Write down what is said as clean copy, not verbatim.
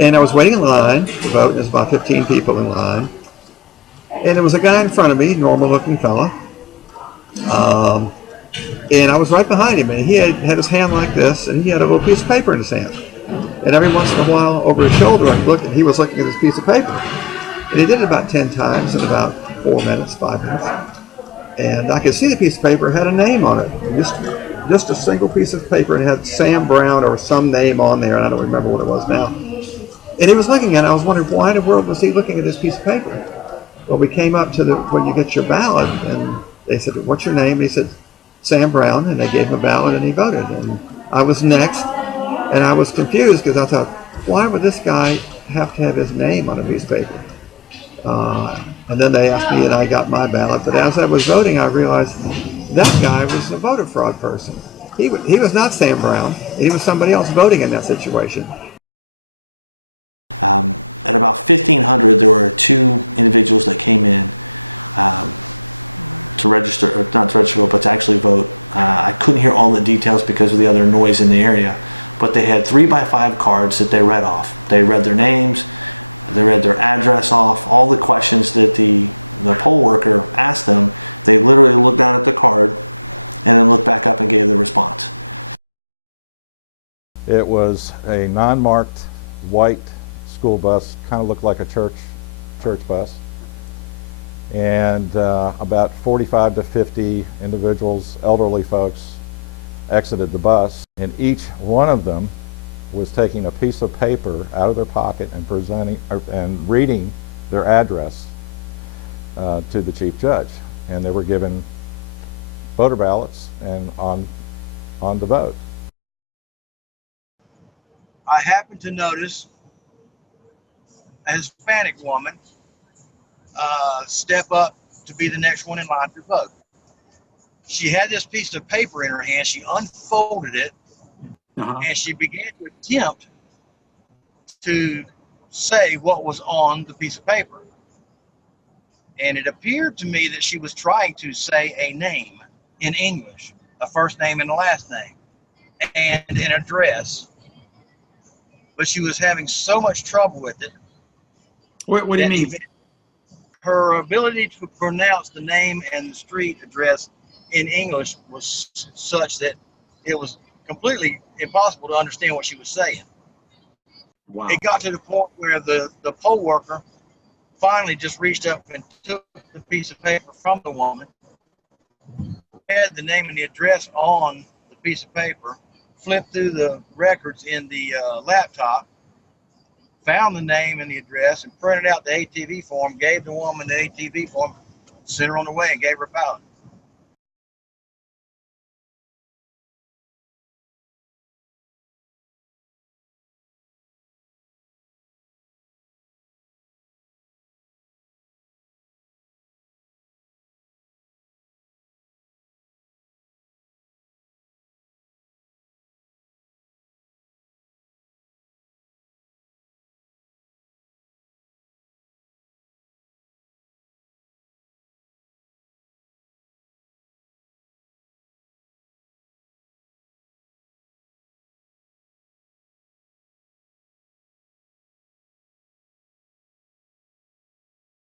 And I was waiting in line to vote. There's about 15 people in line. And there was a guy in front of me, normal-looking fella. And I was right behind him, and he had his hand like this, and he had a little piece of paper in his hand. And every once in a while, over his shoulder, he was looking at this piece of paper. And he did it about 10 times in about 4 minutes, 5 minutes. And I could see the piece of paper had a name on it. Just a single piece of paper, and it had Sam Brown or some name on there, and I don't remember what it was now. And he was looking at it. I was wondering, why in the world was he looking at this piece of paper? Well, we came up to where you get your ballot, and they said, what's your name? And he said, Sam Brown, and they gave him a ballot, and he voted. And I was next, and I was confused because I thought, why would this guy have to have his name on a piece of paper? And then they asked me, and I got my ballot. But as I was voting, I realized that guy was a voter fraud person. He was not Sam Brown. He was somebody else voting in that situation. It was a non-marked white school bus, kind of looked like a church bus. And about 45 to 50 individuals, elderly folks, exited the bus, and each one of them was taking a piece of paper out of their pocket and reading their address to the chief judge. And they were given voter ballots and on the vote. I happened to notice a Hispanic woman step up to be the next one in line to vote. She had this piece of paper in her hand. She unfolded it, and she began to attempt to say what was on the piece of paper. And it appeared to me that she was trying to say a name in English, a first name and a last name, and an address. But she was having so much trouble with it. What do you mean? Her ability to pronounce the name and the street address in English was such that it was completely impossible to understand what she was saying. Wow. It got to the point where the poll worker finally just reached up and took the piece of paper from the woman, had the name and the address on the piece of paper, flipped through the records in the laptop, found the name and the address, and printed out the ATV form, gave the woman the ATV form, sent her on the way, and gave her a ballot.